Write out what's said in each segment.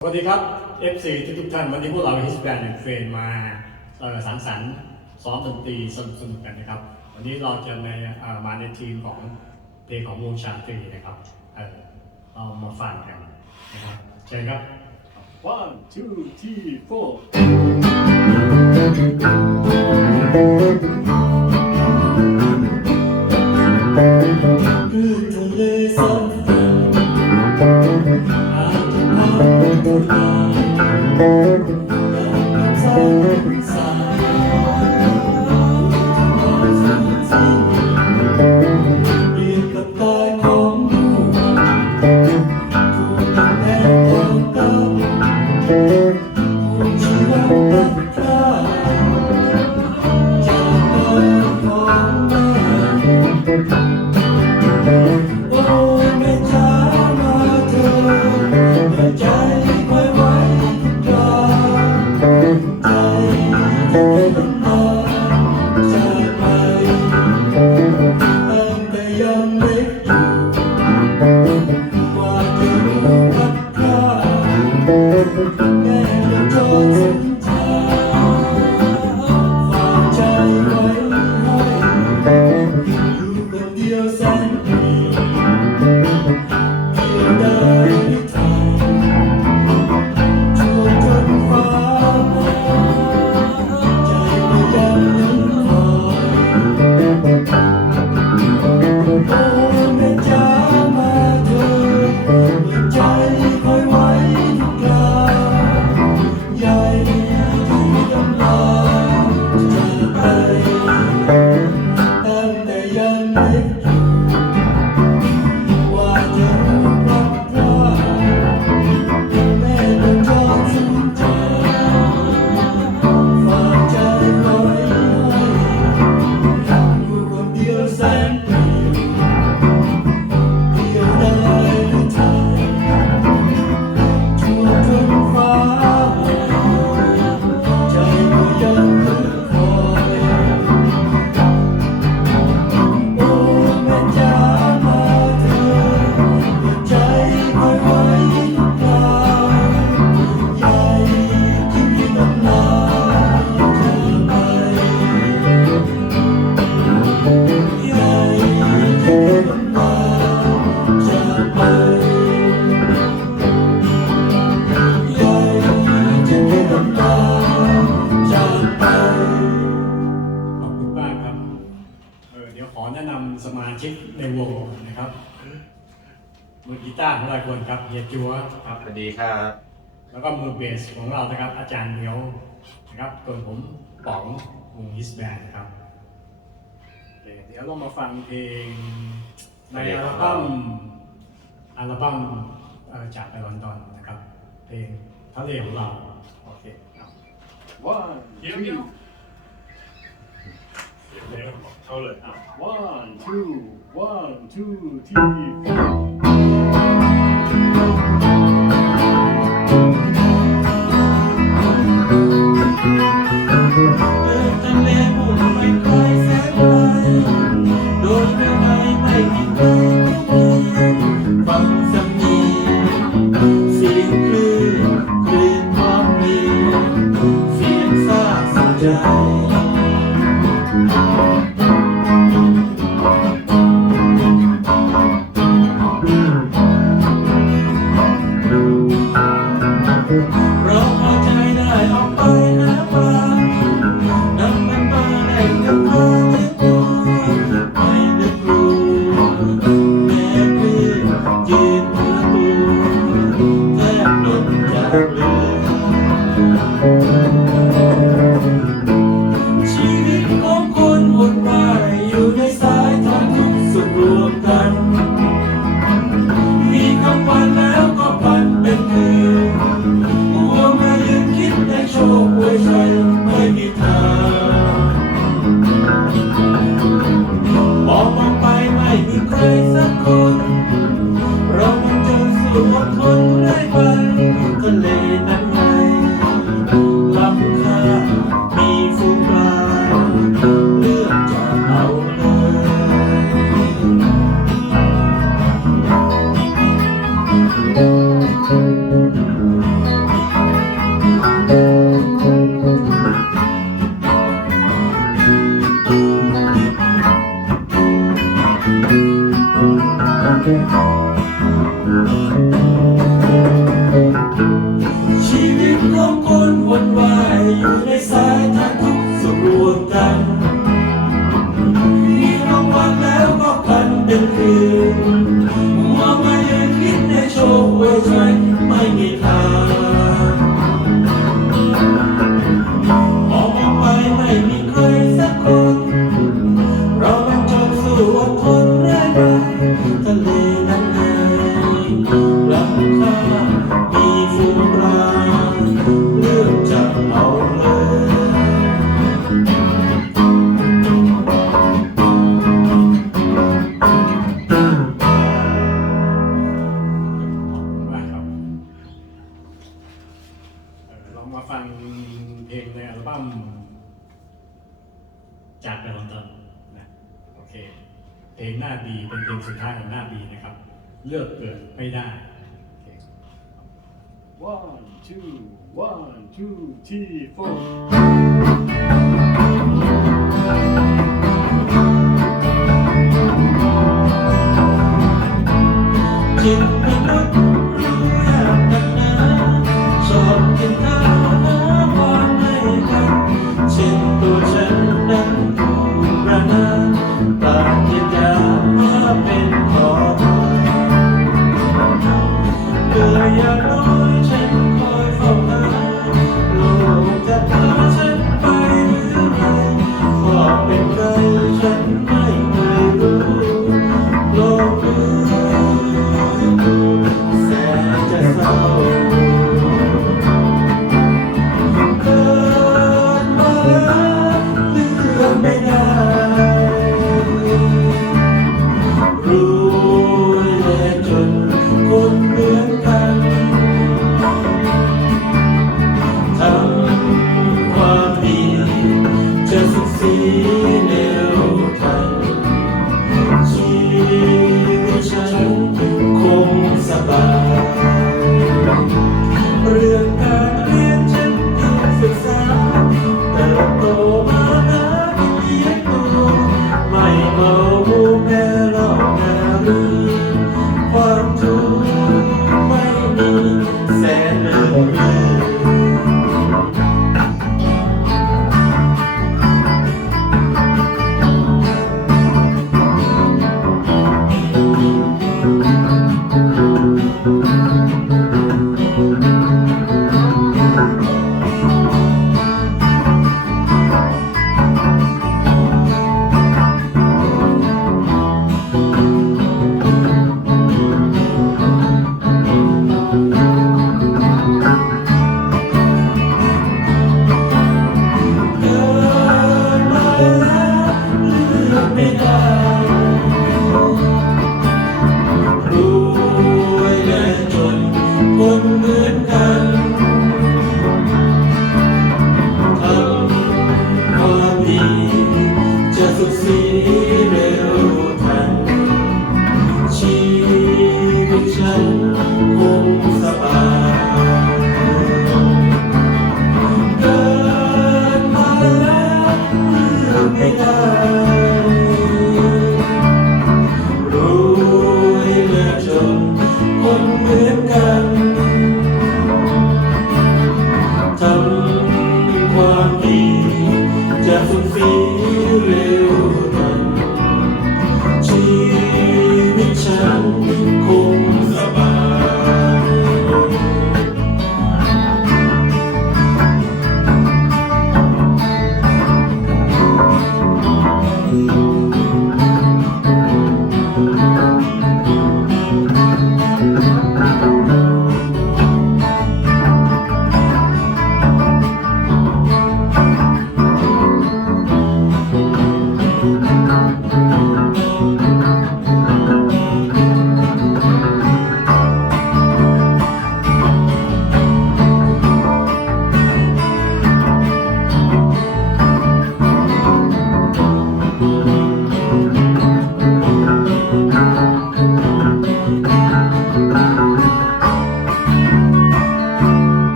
สวัสดีครับ FC ทุกทุกท่าน วันนี้พวกเราฮิสแบนด์เฟนมาสังสรรค์ซ้อมดนตรีสนุกสกันนะครับ วันนี้เราจะในมาในทีมของเพลงของวงชาตรีนะครับเรามาฟังกันนะครับเชิญครับ one two three four เรื่องทะเลซ้ำ สมาชิกในวงนะครับมือกีตาร์ของเราคนครับเฮียจัวครับสวัสดีครับ แล้วก็มือเบสของเรานะครับ อาจารย์เหนียวนะครับตัวผมป๋องวงฮิสแบนครับเดี๋ยวเรามาฟังเพลงในอัลบั้มอัลบั้มจากไปลอนดอนนะครับ เพลงทะเลของเรา โอเคครับว้าเดี๋ยวเดี๋ยว Totally. One, two, one, two, three, four. มีใครสักคน ฟังเพลงในอัลบั้มจากไปลอนตอนนะโอเค เพลงหน้าดีเป็นเพลงสุดท้ายของหน้าดีนะครับ เลือกเกิดไม่ได้ one two one two three four ิต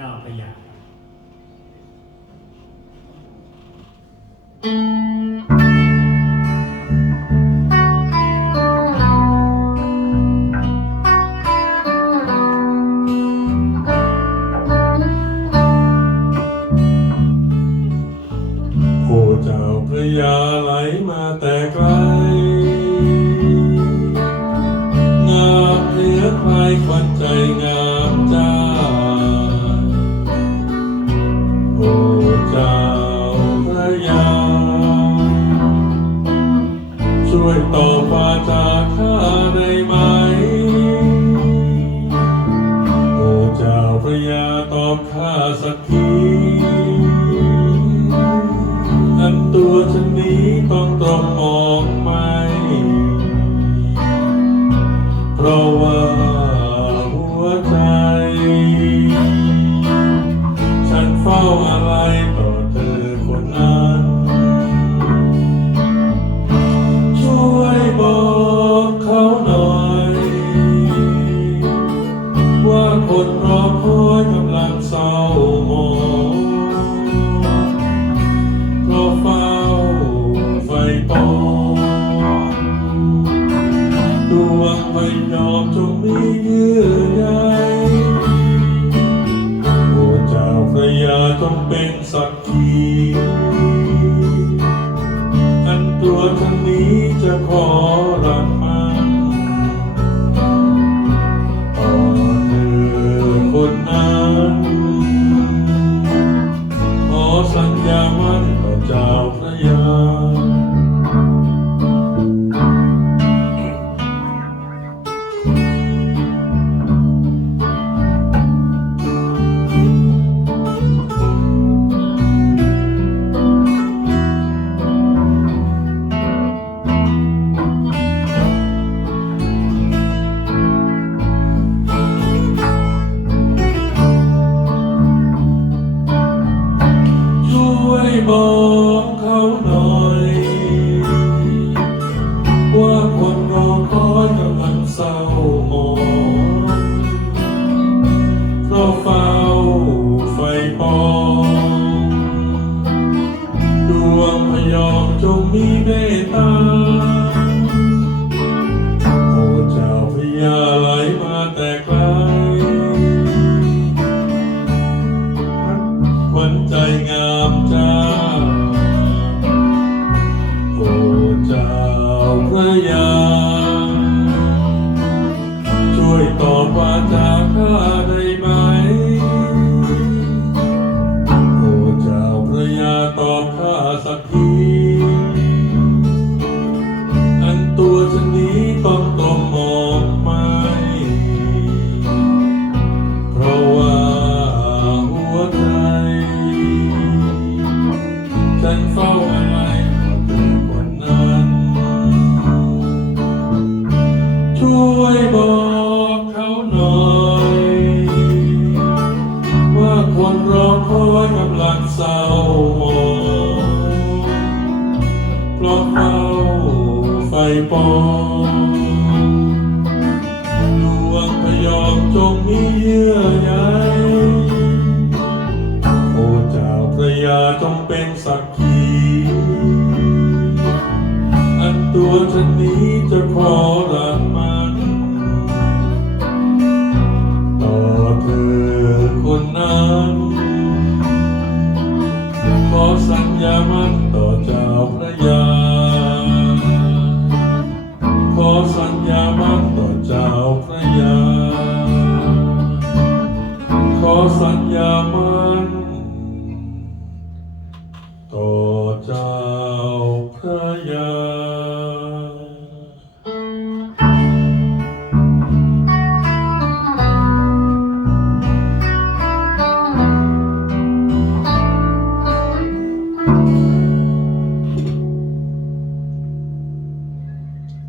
จ้าพยา world. ดวงไม่ยอมจงมีเยื่อใยพระเจ้าพระยาต้องเป็น going up down. สิ่นี้จะพอรักมันต่อเธอคนนั้นขอสัญญามันต่อเจ้าพระยา